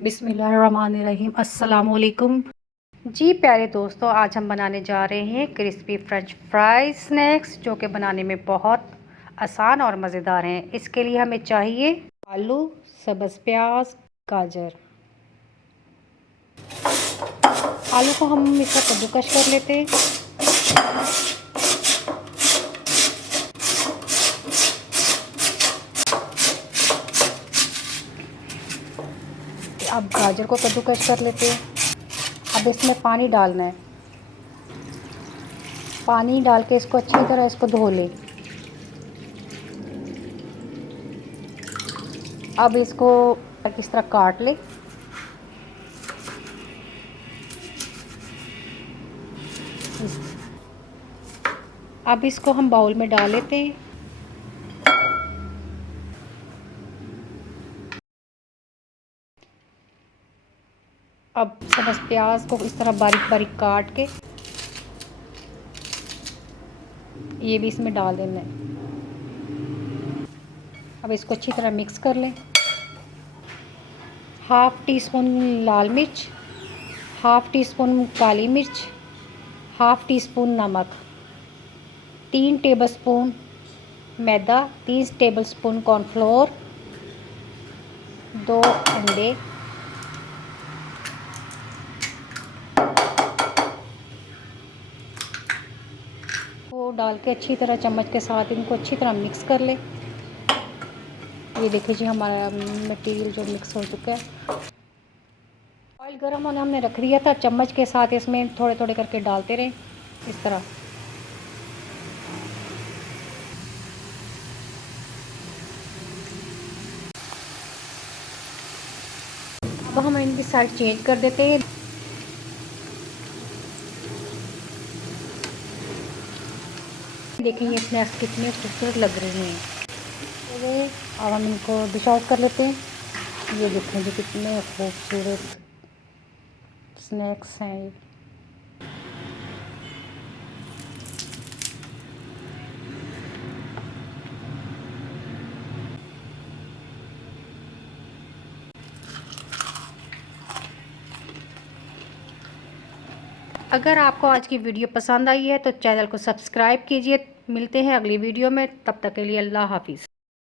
बिस्मिल्लाहिर्रहमानिर्रहीम। अस्सलाम वालेकुम। जी प्यारे दोस्तों, आज हम बनाने जा रहे हैं क्रिस्पी फ्रेंच फ्राइज स्नैक्स, जो कि बनाने में बहुत आसान और मज़ेदार हैं। इसके लिए हमें चाहिए आलू, सब्ज़ प्याज, गाजर। आलू को हम इसका कद्दूकश कर लेते हैं। अब गाजर को कद्दूकश कर लेते हैं। अब इसमें पानी डालना है। पानी डाल के इसको अच्छी तरह इसको धो लें। अब इसको इस तरह काट लें। अब इसको हम बाउल में डाल लेते हैं। अब सब्ज़ प्याज को इस तरह बारीक बारीक काट के ये भी इसमें डाल देना है। अब इसको अच्छी तरह मिक्स कर लें। हाफ़ टी स्पून लाल मिर्च, हाफ़ टी स्पून काली मिर्च, हाफ़ टी स्पून नमक, 3 टेबलस्पून मैदा, 3 टेबलस्पून कॉर्नफ्लोर, 2 अंडे, वो डाल के अच्छी तरह चम्मच के साथ इनको अच्छी तरह मिक्स कर ले। ये देखिए जी, हमारा मटेरियल जो मिक्स हो चुका है। ऑयल गर्म होने हमने रख दिया था। चम्मच के साथ इसमें थोड़े थोड़े करके डालते रहें इस तरह। अब हम इनकी साइड चेंज कर देते हैं। देखिए ये स्नैक्स कितने खूबसूरत लग रहे हैं। अब हम इनको डिश आउट कर लेते हैं। ये देखें जी, कितने खूबसूरत स्नैक्स हैं ये। अगर आपको आज की वीडियो पसंद आई है तो चैनल को सब्सक्राइब कीजिए। मिलते हैं अगली वीडियो में, तब तक के लिए अल्लाह हाफिज़।